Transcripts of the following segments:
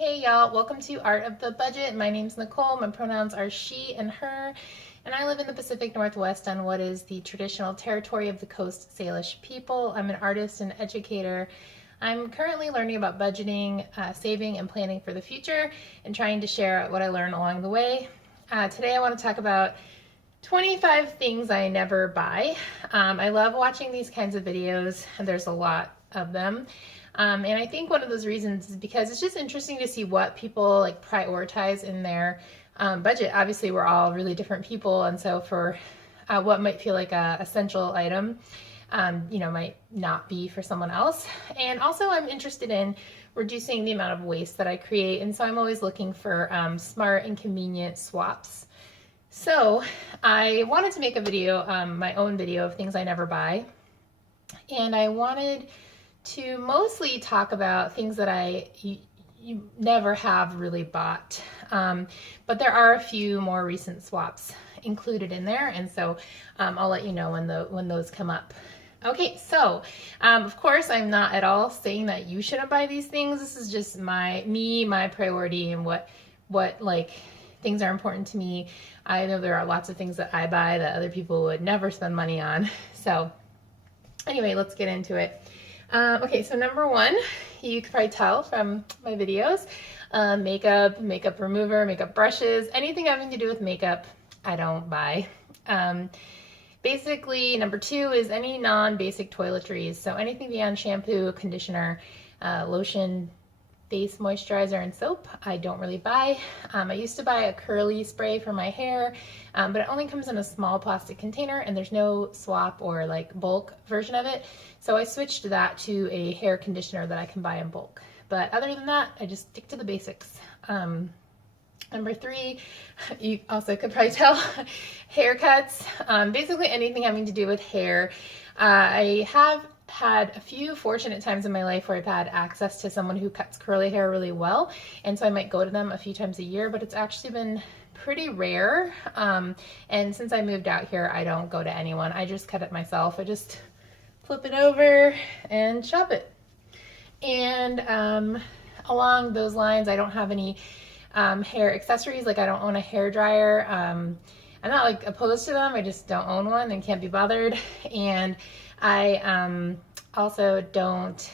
Hey y'all, welcome to Art of the Budget. My name's Nicole, my pronouns are she and her, and I live in the Pacific Northwest on what is the traditional territory of the Coast Salish people. I'm an artist and educator. I'm currently learning about budgeting, saving, and planning for the future, and trying to share what I learned along the way. Today I want to talk about 25 things I never buy. I love watching these kinds of videos, and there's a lot of them. And I think one of those reasons is because it's just interesting to see what people like prioritize in their budget. Obviously, we're all really different people, and so for what might feel like a essential item, might not be for someone else. And also, I'm interested in reducing the amount of waste that I create, and so I'm always looking for smart and convenient swaps. So I wanted to make a video, my own video of things I never buy, and I wanted to mostly talk about things that you never have really bought, but there are a few more recent swaps included in there, and so I'll let you know when those come up. Okay, so of course I'm not at all saying that you shouldn't buy these things. This is just my priority and what like things are important to me. I know there are lots of things that I buy that other people would never spend money on. So anyway, let's get into it. Okay, so number one, you can probably tell from my videos, makeup remover, makeup brushes, anything having to do with makeup, I don't buy. Basically, number two is any non-basic toiletries. So anything beyond shampoo, conditioner, lotion, face moisturizer, and soap, I don't really buy. I used to buy a curly spray for my hair, but it only comes in a small plastic container and there's no swap or like bulk version of it. So I switched that to a hair conditioner that I can buy in bulk. But other than that, I just stick to the basics. Number three, you also could probably tell, haircuts, basically anything having to do with hair. I have had a few fortunate times in my life where I've had access to someone who cuts curly hair really well, and so I might go to them a few times a year, but it's actually been pretty rare. And since I moved out here, I don't go to anyone. I just cut it myself. I just flip it over and chop it. And along those lines, I don't have any hair accessories. Like I don't own a hair dryer. I'm not like opposed to them. I just don't own one and can't be bothered. And I also don't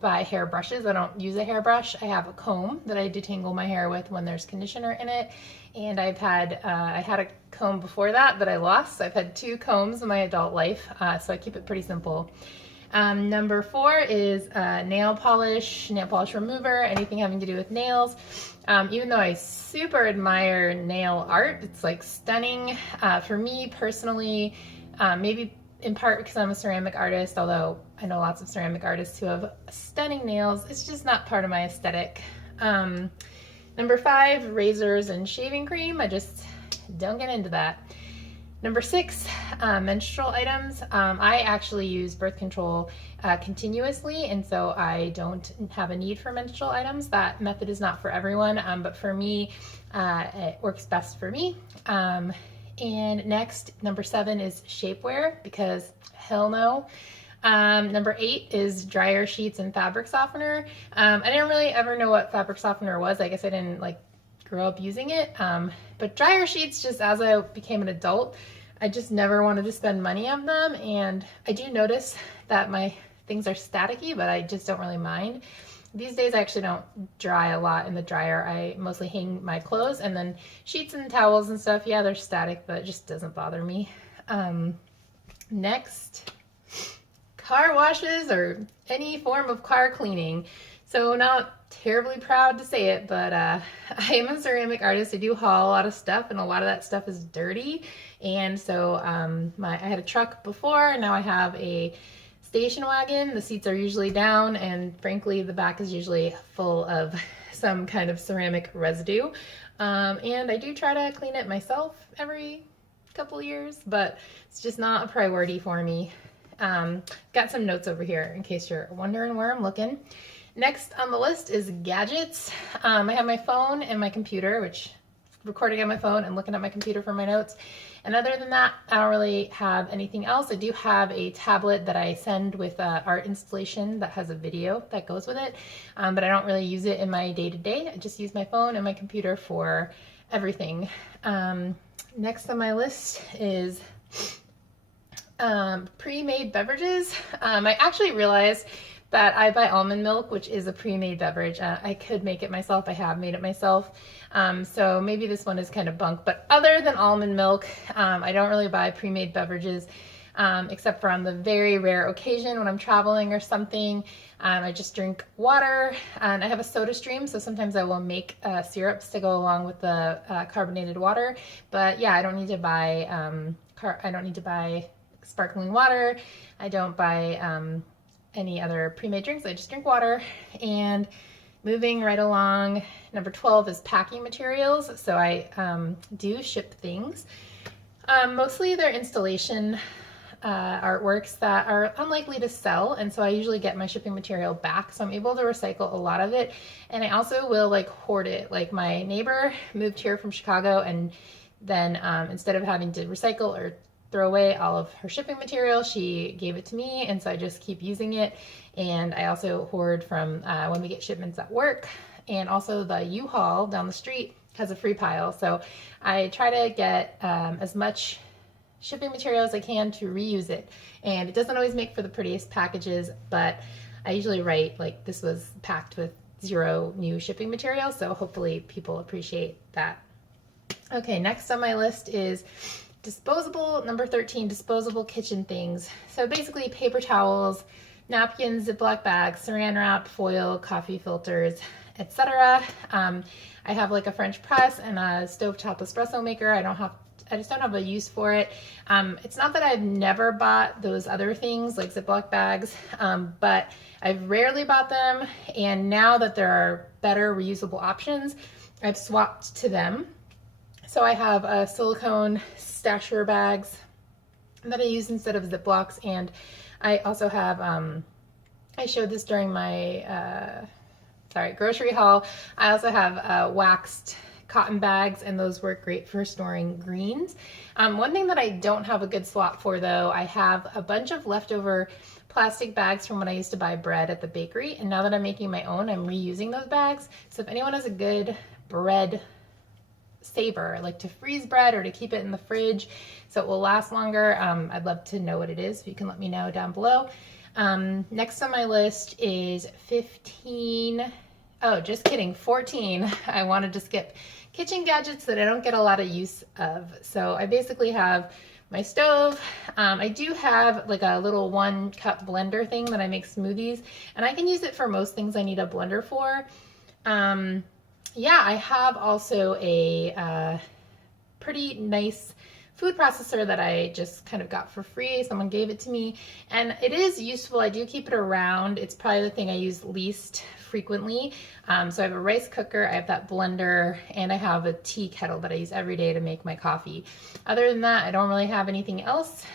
buy hair brushes. I don't use a hairbrush. I have a comb that I detangle my hair with when there's conditioner in it. And I had a comb before that I lost. So I've had two combs in my adult life. So I keep it pretty simple. Number four is nail polish remover, anything having to do with nails. Even though I super admire nail art, it's like stunning. For me personally, maybe in part because I'm a ceramic artist, although I know lots of ceramic artists who have stunning nails. It's just not part of my aesthetic. Number five, razors and shaving cream. I just don't get into that. Number six, menstrual items. I actually use birth control continuously, and so I don't have a need for menstrual items. That method is not for everyone, but for me, it works best for me. And next, number seven is shapewear, because hell no. Number eight is dryer sheets and fabric softener. I didn't really ever know what fabric softener was. I guess I didn't grow up using it. But dryer sheets, just as I became an adult, I just never wanted to spend money on them. And I do notice that my things are staticky, but I just don't really mind. These days I actually don't dry a lot in the dryer. I mostly hang my clothes, and then sheets and towels and stuff, yeah, they're static, but it just doesn't bother me. Next, car washes or any form of car cleaning. So not terribly proud to say it, but I am a ceramic artist. I do haul a lot of stuff, and a lot of that stuff is dirty. And so I had a truck before, and now I have a station wagon. The seats are usually down, and frankly, the back is usually full of some kind of ceramic residue. And I do try to clean it myself every couple years, but it's just not a priority for me. Got some notes over here in case you're wondering where I'm looking. Next on the list is gadgets. I have my phone and my computer, which recording on my phone and looking at my computer for my notes. And other than that, I don't really have anything else. I do have a tablet that I send with art installation that has a video that goes with it, but I don't really use it in my day-to-day. I just use my phone and my computer for everything. Next on my list is pre-made beverages. I actually realized that I buy almond milk, which is a pre-made beverage. I could make it myself. I have made it myself. So maybe this one is kind of bunk, but other than almond milk, I don't really buy pre-made beverages, except for on the very rare occasion when I'm traveling or something. I just drink water, and I have a soda stream, so sometimes I will make syrups to go along with the carbonated water. But yeah, I don't need to buy sparkling water. I don't buy any other pre-made drinks. I just drink water. And moving right along, number 12 is packing materials. So I do ship things. Mostly they're installation artworks that are unlikely to sell, and so I usually get my shipping material back, so I'm able to recycle a lot of it. And I also will like hoard it. Like my neighbor moved here from Chicago, and then instead of having to recycle or throw away all of her shipping material, she gave it to me, and so I just keep using it. And I also hoard from when we get shipments at work, and also the U-Haul down the street has a free pile, so I try to get as much shipping material as I can to reuse it. And it doesn't always make for the prettiest packages, but I usually write like this was packed with 0 new shipping material, so hopefully people appreciate that. Okay, next on my list is disposable, number 13, disposable kitchen things. So basically paper towels, napkins, Ziploc bags, saran wrap, foil, coffee filters, etc. I have like a French press and a stovetop espresso maker. I just don't have a use for it. It's not that I've never bought those other things like Ziploc bags, but I've rarely bought them. And now that there are better reusable options, I've swapped to them. So I have silicone stasher bags that I use instead of Ziplocs, and I also have, I showed this during my grocery haul. I also have waxed cotton bags, and those work great for storing greens. One thing that I don't have a good swap for though, I have a bunch of leftover plastic bags from when I used to buy bread at the bakery, and now that I'm making my own, I'm reusing those bags. So if anyone has a good bread saver, like to freeze bread or to keep it in the fridge so it will last longer, I'd love to know what it is. You can let me know down below. Next on my list is 14. I wanted to skip kitchen gadgets that I don't get a lot of use of. So I basically have my stove. I do have like a little 1-cup blender thing that I make smoothies, and I can use it for most things I need a blender for. Yeah, I have also a pretty nice food processor that I just kind of got for free. Someone gave it to me, and it is useful. I do keep it around. It's probably the thing I use least frequently. So I have a rice cooker, I have that blender, and I have a tea kettle that I use every day to make my coffee. Other than that, I don't really have anything else.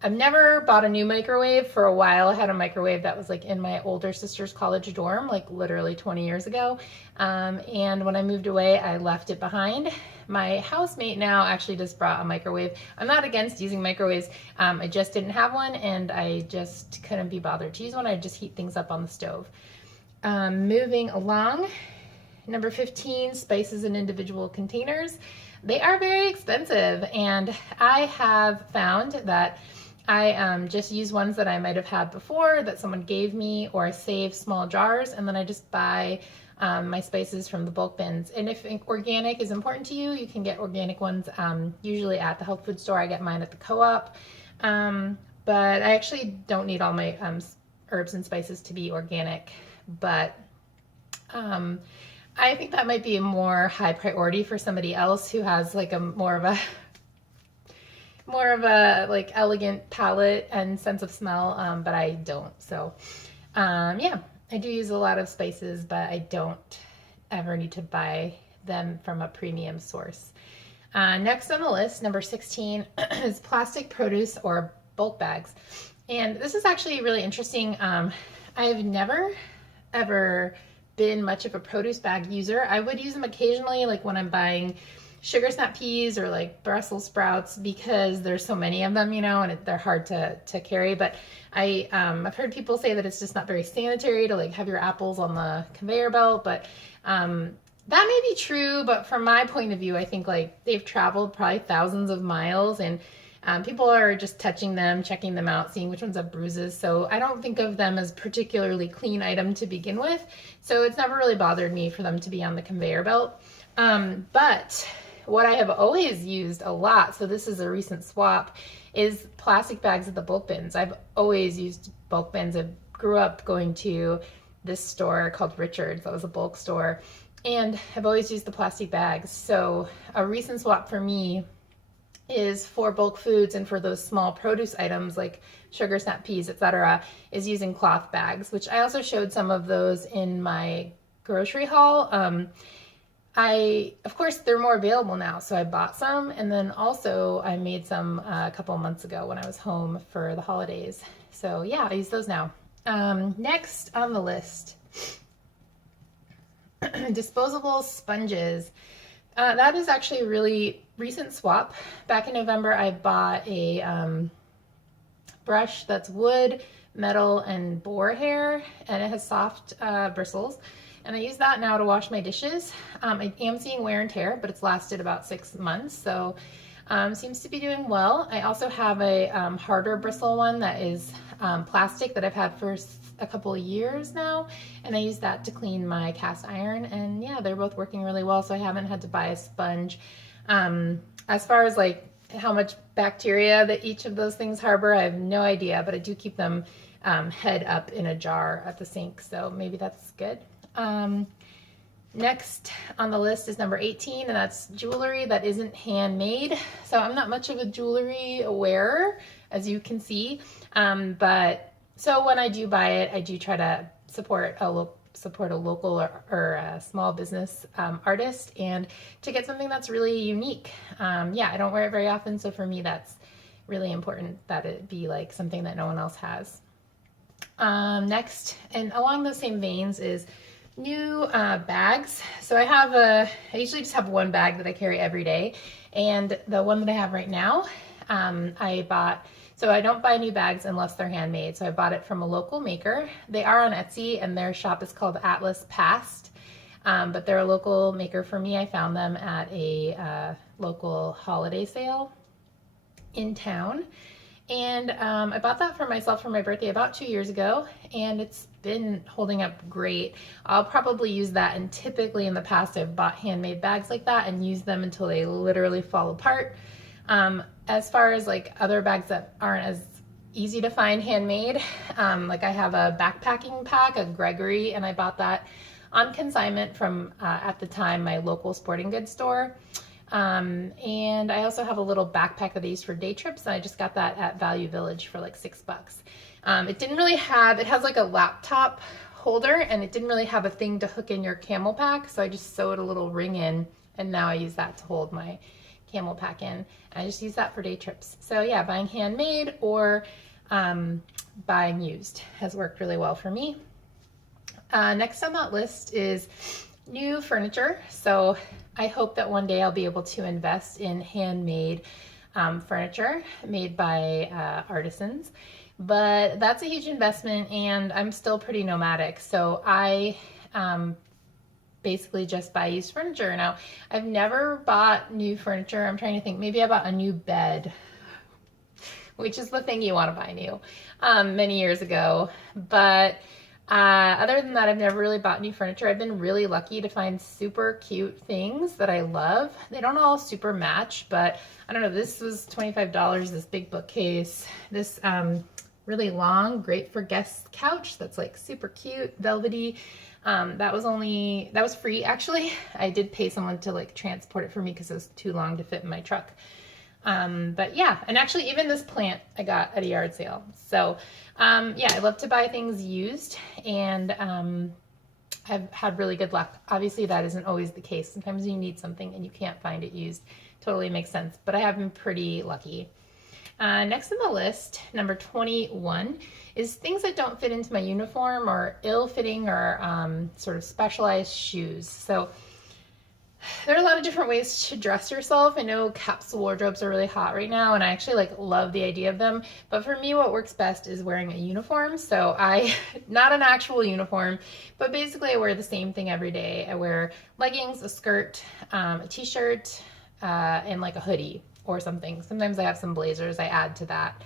I've never bought a new microwave. For a while I had a microwave that was like in my older sister's college dorm, like literally 20 years ago. And when I moved away, I left it behind. My housemate now actually just brought a microwave. I'm not against using microwaves. I just didn't have one, and I just couldn't be bothered to use one. I just heat things up on the stove. Moving along, number 15, spices in individual containers. They are very expensive, and I have found that I just use ones that I might have had before that someone gave me, or I save small jars, and then I just buy my spices from the bulk bins. And if organic is important to you, you can get organic ones usually at the health food store. I get mine at the co-op, but I actually don't need all my herbs and spices to be organic, but I think that might be a more high priority for somebody else who has like a more of a like elegant palate and sense of smell, but I don't. So yeah, I do use a lot of spices, but I don't ever need to buy them from a premium source. Next on the list, number 16, is plastic produce or bulk bags. And this is actually really interesting. I've never ever been much of a produce bag user. I would use them occasionally, like when I'm buying sugar snap peas or like Brussels sprouts, because there's so many of them, and they're hard to carry. But I've heard people say that it's just not very sanitary to like have your apples on the conveyor belt, but that may be true. But from my point of view, I think like they've traveled probably thousands of miles, and people are just touching them, checking them out, seeing which ones have bruises. So I don't think of them as particularly clean item to begin with. So it's never really bothered me for them to be on the conveyor belt. But what I have always used a lot, so this is a recent swap, is plastic bags at the bulk bins. I've always used bulk bins. I grew up going to this store called Richard's. That was a bulk store. And I've always used the plastic bags. So a recent swap for me is for bulk foods and for those small produce items like sugar snap peas, etc., is using cloth bags, which I also showed some of those in my grocery haul. Of course, they're more available now, so I bought some, and then also I made some a couple of months ago when I was home for the holidays. So yeah, I use those now. Next on the list, disposable sponges. That is actually a really recent swap. Back in November, I bought a brush that's wood, metal, and boar hair, and it has soft bristles. And I use that now to wash my dishes. I am seeing wear and tear, but it's lasted about 6 months, so seems to be doing well. I also have a harder bristle one that is plastic that I've had for a couple of years now, and I use that to clean my cast iron, and yeah, they're both working really well, so I haven't had to buy a sponge. As far as like how much bacteria that each of those things harbor, I have no idea, but I do keep them head up in a jar at the sink, so maybe that's good. Next on the list is number 18, and that's jewelry that isn't handmade. So I'm not much of a jewelry wearer, as you can see, but so when I do buy it, I do try to support a local or a small business artist, and to get something that's really unique. Yeah, I don't wear it very often, so for me that's really important that it be like something that no one else has. Next, and along those same veins, is new bags. So I usually just have one bag that I carry every day, and the one that I have right now, I bought. So I don't buy new bags unless they're handmade. So I bought it from a local maker. They are on Etsy, and their shop is called Atlas Past, but they're a local maker for me. I found them at a local holiday sale in town. And I bought that for myself for my birthday about 2 years ago, and it's been holding up great. I'll probably use that, and typically in the past I've bought handmade bags like that and used them until they literally fall apart. As far as like other bags that aren't as easy to find handmade, like I have a backpacking pack, a Gregory, and I bought that on consignment from, at the time, my local sporting goods store. And I also have a little backpack that I use for day trips, and I just got that at Value Village for like $6. It has like a laptop holder, and it didn't really have a thing to hook in your camel pack, so I just sewed a little ring in, and now I use that to hold my camel pack in. I just use that for day trips. So yeah, buying handmade or buying used has worked really well for me. Next on that list is new furniture. So I hope that one day I'll be able to invest in handmade furniture made by artisans, but that's a huge investment, and I'm still pretty nomadic. So I basically just buy used furniture. Now, I've never bought new furniture. I'm trying to think, maybe I bought a new bed, which is the thing you want to buy new, many years ago. But other than that, I've never really bought new furniture. I've been really lucky to find super cute things that I love. They don't all super match, but I don't know, this was $25, this big bookcase, this really long, great for guests couch that's like super cute, velvety. That was free actually. I did pay someone to like transport it for me because it was too long to fit in my truck. But yeah, and actually even this plant I got at a yard sale. So yeah, I love to buy things used, and I've had really good luck. Obviously that isn't always the case. Sometimes you need something and you can't find it used. Totally makes sense, but I have been pretty lucky. Next on the list, number 21, is things that don't fit into my uniform or ill-fitting or sort of specialized shoes. So there are a lot of different ways to dress yourself. I know capsule wardrobes are really hot right now, and I actually love the idea of them. But for me, what works best is wearing a uniform. So not an actual uniform, but basically I wear the same thing every day. I wear leggings, a skirt, a t-shirt, and like a hoodie or something. Sometimes I have some blazers I add to that.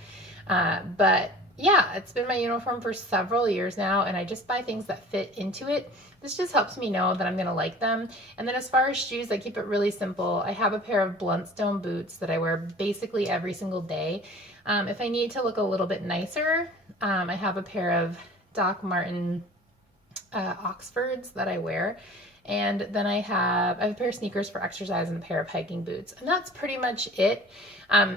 But yeah, it's been my uniform for several years now, and I just buy things that fit into it. This just helps me know that I'm gonna like them. And then as far as shoes, I keep it really simple. I have a pair of Bluntstone boots that I wear basically every single day. If I need to look a little bit nicer, I have a pair of Doc Marten Oxfords that I wear. And then I have a pair of sneakers for exercise and a pair of hiking boots. And that's pretty much it.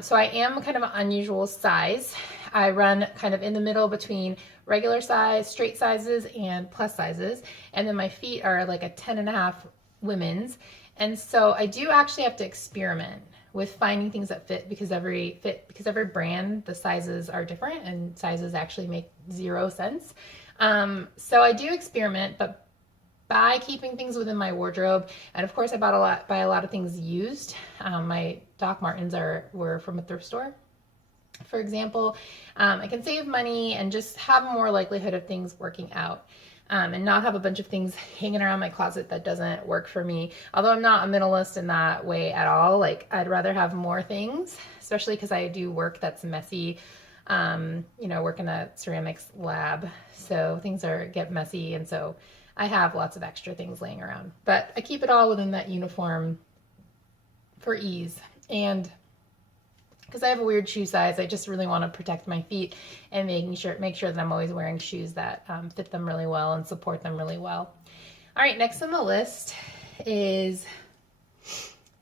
So I am kind of an unusual size. I run kind of in the middle between regular size, straight sizes, and plus sizes. And then my feet are like a 10.5 women's. And so I do actually have to experiment with finding things that fit because every brand, the sizes are different and sizes actually make zero sense. So I do experiment, but by keeping things within my wardrobe, and of course I buy a lot of things used. My Doc Martens were from a thrift store, for example. I can save money and just have more likelihood of things working out, and not have a bunch of things hanging around my closet that doesn't work for me. Although I'm not a minimalist in that way at all. I'd rather have more things, especially because I do work that's messy. Work in a ceramics lab, so things get messy, and so I have lots of extra things laying around, but I keep it all within that uniform for ease. And because I have a weird shoe size, I just really want to protect my feet and make sure that I'm always wearing shoes that fit them really well and support them really well. All right, next on the list is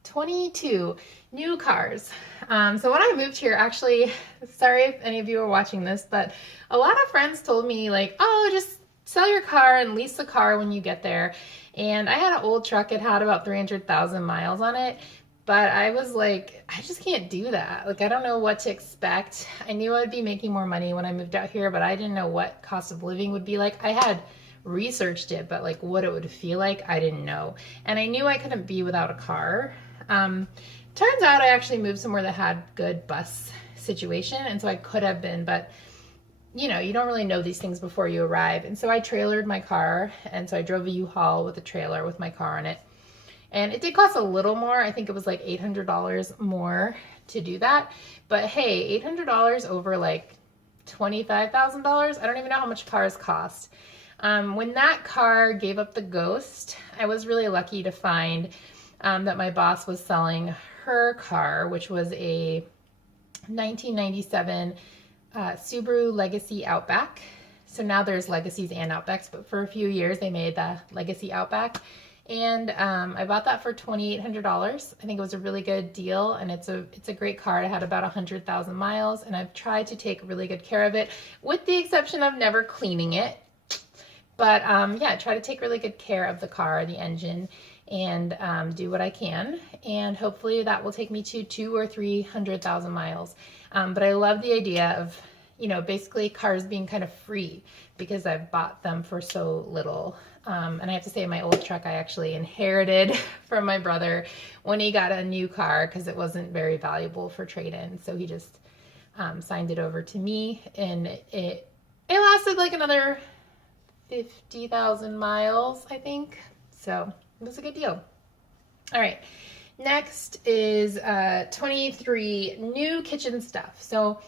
22, new cars. So when I moved here, actually, sorry if any of you are watching this, but a lot of friends told me oh, just sell your car and lease the car when you get there. And I had an old truck. It had about 300,000 miles on it. But I was like, I just can't do that. I don't know what to expect. I knew I'd be making more money when I moved out here, but I didn't know what cost of living would be like. I had researched it, but what it would feel like, I didn't know. And I knew I couldn't be without a car. Turns out I actually moved somewhere that had good bus situation, and so I could have been, but you don't really know these things before you arrive. And so I trailered my car, and so I drove a U-Haul with a trailer with my car on it. And it did cost a little more. I think it was like $800 more to do that. But hey, $800 over $25,000? I don't even know how much cars cost. When that car gave up the ghost, I was really lucky to find that my boss was selling her car, which was a 1997 Subaru Legacy Outback. So now there's Legacies and Outbacks, but for a few years they made the Legacy Outback. And I bought that for $2,800. I think it was a really good deal, and it's a great car. It had about 100,000 miles, and I've tried to take really good care of it, with the exception of never cleaning it. But yeah, I try to take really good care of the car, the engine, and do what I can. And hopefully that will take me to 200,000 or 300,000 miles. But I love the idea of, basically cars being kind of free because I've bought them for so little. And I have to say, my old truck I actually inherited from my brother when he got a new car because it wasn't very valuable for trade-in. So he just signed it over to me, and it lasted another 50,000 miles, I think. So it was a good deal. All right. Next is 23, new kitchen stuff. So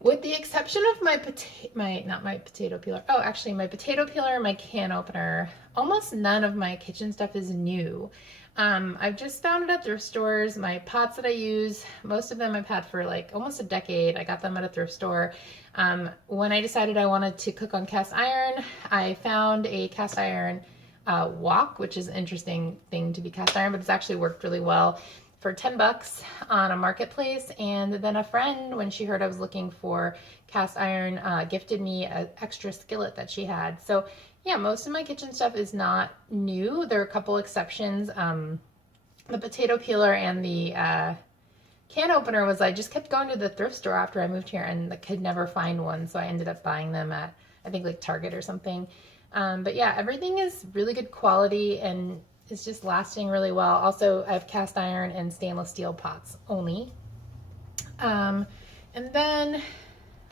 with the exception of my potato peeler and my can opener, almost none of my kitchen stuff is new. I've just found it at thrift stores. My pots that I use, most of them I've had for almost a decade. I got them at a thrift store. When I decided I wanted to cook on cast iron, I found a cast iron wok, which is an interesting thing to be cast iron, but it's actually worked really well, for $10 on a marketplace. And then a friend, when she heard I was looking for cast iron, gifted me an extra skillet that she had. So yeah, most of my kitchen stuff is not new. There are a couple exceptions. The potato peeler and the can opener was I just kept going to the thrift store after I moved here and I could never find one. So I ended up buying them at, I think, like Target or something. But yeah, everything is really good quality and it's just lasting really well. Also, I have cast iron and stainless steel pots only. And then,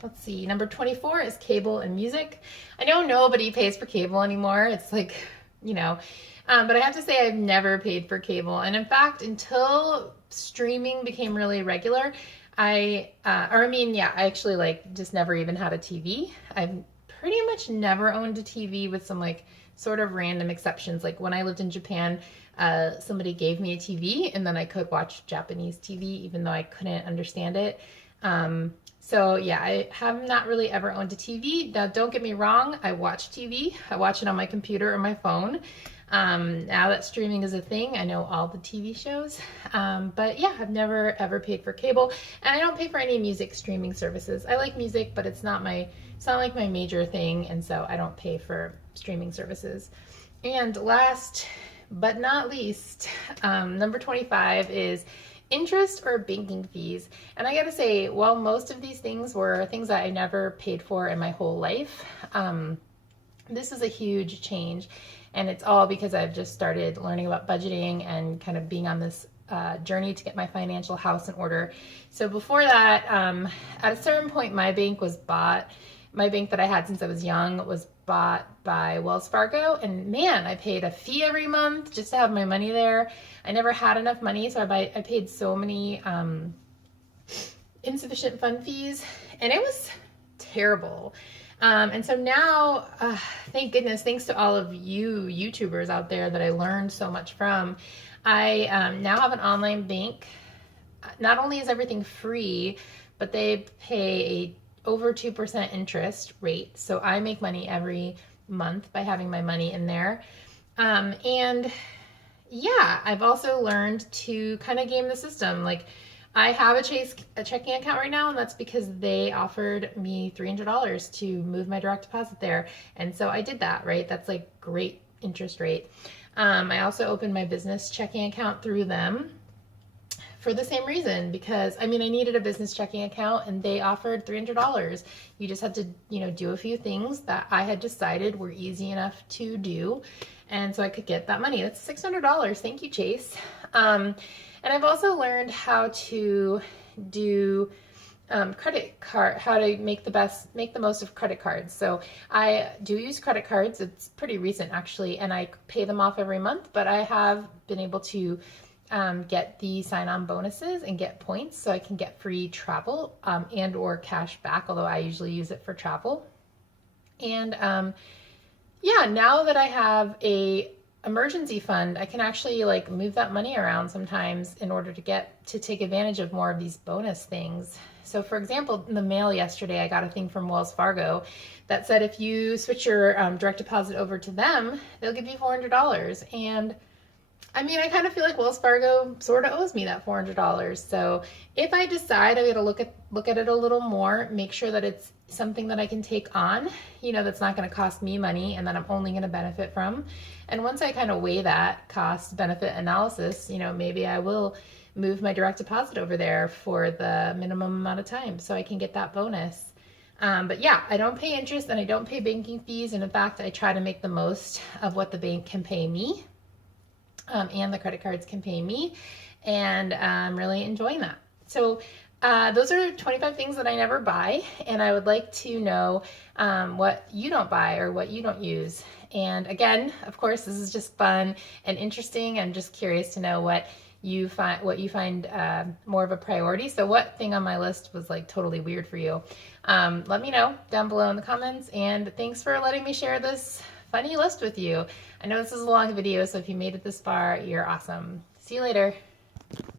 let's see, number 24 is cable and music. I know nobody pays for cable anymore. It's like, you know, but I have to say I've never paid for cable. And in fact, until streaming became really regular, I actually like just never even had a TV. I've pretty much never owned a TV with some like sort of random exceptions. Like when I lived in Japan, somebody gave me a TV and then I could watch Japanese TV even though I couldn't understand it. So yeah, I have not really ever owned a TV. Now, don't get me wrong, I watch TV. I watch it on my computer or my phone. Now that streaming is a thing, I know all the TV shows. But yeah, I've never ever paid for cable, and I don't pay for any music streaming services. I like music, but it's not like my major thing, and so I don't pay for streaming services. And last but not least, number 25 is interest or banking fees. And I gotta say, while most of these things were things that I never paid for in my whole life, this is a huge change. And it's all because I've just started learning about budgeting and kind of being on this journey to get my financial house in order. So before that, at a certain point, my bank that I had since I was young was bought by Wells Fargo, and man, I paid a fee every month just to have my money there. I never had enough money, so I paid so many insufficient fund fees, and it was terrible. And so now, thank goodness, thanks to all of you YouTubers out there that I learned so much from, I now have an online bank. Not only is everything free, but they pay over 2% interest rate. So I make money every month by having my money in there. And yeah, I've also learned to kind of game the system. Like I have a checking account right now, and that's because they offered me $300 to move my direct deposit there. And so I did that, right? That's like great interest rate. I also opened my business checking account through them for the same reason, because I needed a business checking account and they offered $300. You just had to, do a few things that I had decided were easy enough to do. And so I could get that money. That's $600. Thank you, Chase. And I've also learned how to do credit card, how to make the most of credit cards. So I do use credit cards. It's pretty recent actually, and I pay them off every month, but I have been able to get the sign-on bonuses and get points so I can get free travel and or cash back, although I usually use it for travel. And yeah, now that I have a emergency fund, I can actually like move that money around sometimes in order to take advantage of more of these bonus things. So for example, in the mail yesterday, I got a thing from Wells Fargo that said if you switch your direct deposit over to them, they'll give you $400. And I kind of feel like Wells Fargo sort of owes me that $400. So if I decide I'm going to look at it a little more, make sure that it's something that I can take on, that's not going to cost me money and that I'm only going to benefit from. And once I kind of weigh that cost benefit analysis, maybe I will move my direct deposit over there for the minimum amount of time so I can get that bonus. But yeah, I don't pay interest and I don't pay banking fees. And in fact, I try to make the most of what the bank can pay me. And the credit cards can pay me, and I'm really enjoying that. So those are 25 things that I never buy, and I would like to know what you don't buy or what you don't use. And again, of course, this is just fun and interesting. I'm just curious to know what you find more of a priority. So what thing on my list was like totally weird for you? Let me know down below in the comments, and thanks for letting me share this funny list with you. I know this is a long video, so if you made it this far, you're awesome. See you later.